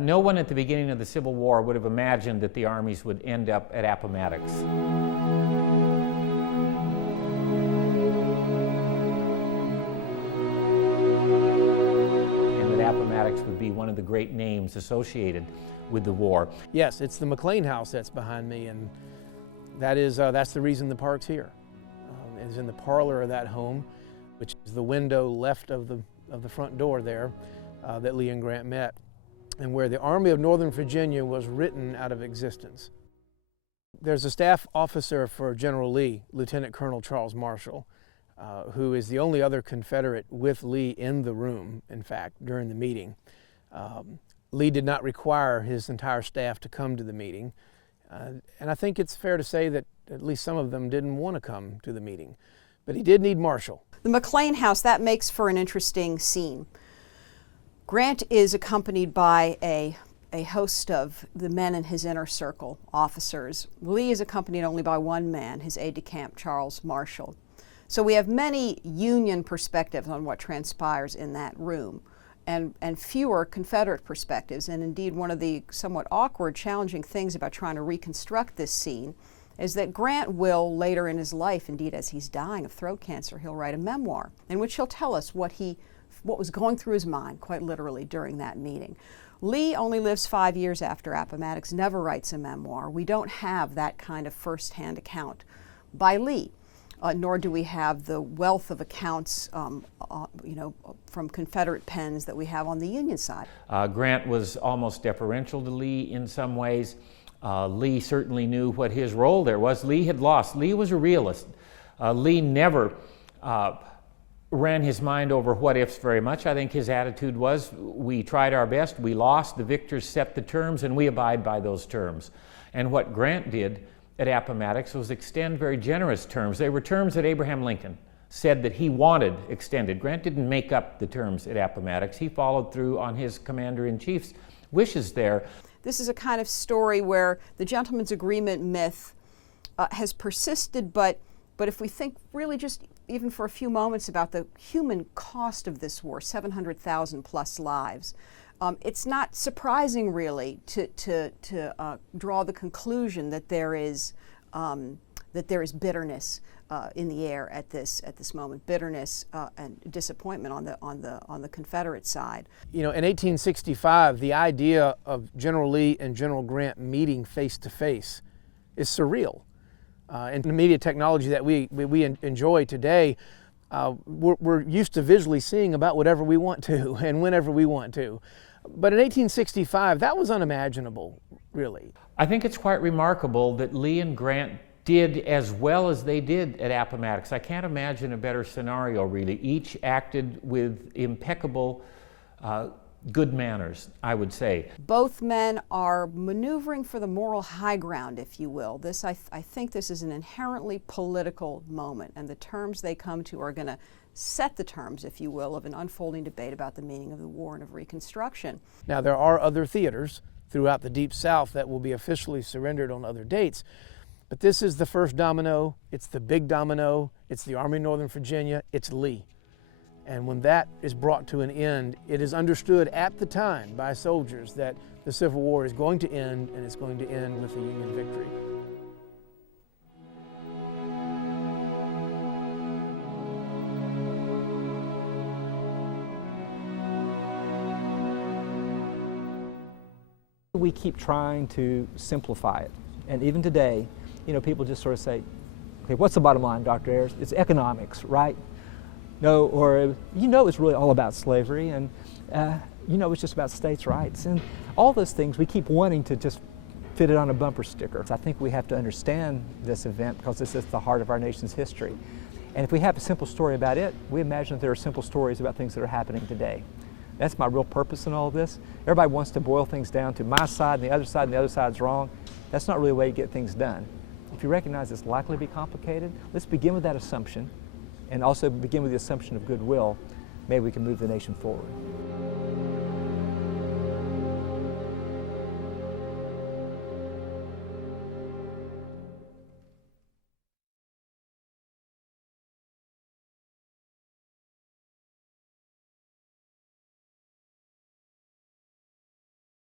No one at the beginning of the Civil War would have imagined that the armies would end up at Appomattox. And that Appomattox would be one of the great names associated with the war. Yes, it's the McLean house that's behind me, and that's the reason the park's here. It's in the parlor of that home, which is the window left of the front door there that Lee and Grant met, and where the Army of Northern Virginia was written out of existence. There's a staff officer for General Lee, Lieutenant Colonel Charles Marshall, who is the only other Confederate with Lee in the room, in fact, during the meeting. Lee did not require his entire staff to come to the meeting, and I think it's fair to say that at least some of them didn't want to come to the meeting, but he did need Marshall. The McLean house, that makes for an interesting scene. Grant is accompanied by a host of the men in his inner circle, officers. Lee is accompanied only by one man, his aide-de-camp, Charles Marshall. So we have many Union perspectives on what transpires in that room, and fewer Confederate perspectives. And indeed, one of the somewhat awkward, challenging things about trying to reconstruct this scene is that Grant will, later in his life, indeed as he's dying of throat cancer, he'll write a memoir in which he'll tell us what was going through his mind, quite literally, during that meeting. Lee only lives 5 years after Appomattox, never writes a memoir. We don't have that kind of first-hand account by Lee, nor do we have the wealth of accounts from Confederate pens that we have on the Union side. Grant was almost deferential to Lee in some ways. Lee certainly knew what his role there was. Lee had lost. Lee was a realist. Lee never ran his mind over what-ifs very much. I think his attitude was, we tried our best, we lost, the victors set the terms, and we abide by those terms. And what Grant did at Appomattox was extend very generous terms. They were terms that Abraham Lincoln said that he wanted extended. Grant didn't make up the terms at Appomattox. He followed through on his commander-in-chief's wishes there. This is a kind of story where the gentleman's agreement myth has persisted, but if we think really just even for a few moments about the human cost of this war, 700,000 plus lives, it's not surprising really to draw the conclusion that there is bitterness in the air at this moment, bitterness and disappointment on the Confederate side. You know, in 1865, the idea of General Lee and General Grant meeting face to face is surreal. And the media technology that we enjoy today, we're used to visually seeing about whatever we want to and whenever we want to. But in 1865, that was unimaginable, really. I think it's quite remarkable that Lee and Grant did as well as they did at Appomattox. I can't imagine a better scenario, really. Each acted with impeccable good manners, I would say. Both men are maneuvering for the moral high ground, if you will. I think this is an inherently political moment, and the terms they come to are going to set the terms, if you will, of an unfolding debate about the meaning of the war and of Reconstruction. Now, there are other theaters throughout the Deep South that will be officially surrendered on other dates, but this is the first domino. It's the big domino. It's the Army of Northern Virginia. It's Lee. And when that is brought to an end, it is understood at the time by soldiers that the Civil War is going to end, and it's going to end with a Union victory. We keep trying to simplify it. And even today, you know, people just sort of say, okay, what's the bottom line, Dr. Ayers? It's economics, right? No, or you know it's really all about slavery, and you know it's just about states' rights. And all those things, we keep wanting to just fit it on a bumper sticker. I think we have to understand this event because this is the heart of our nation's history. And if we have a simple story about it, we imagine that there are simple stories about things that are happening today. That's my real purpose in all of this. Everybody wants to boil things down to my side and the other side's wrong. That's not really a way to get things done. If you recognize it's likely to be complicated, let's begin with that assumption, and also begin with the assumption of goodwill. Maybe we can move the nation forward.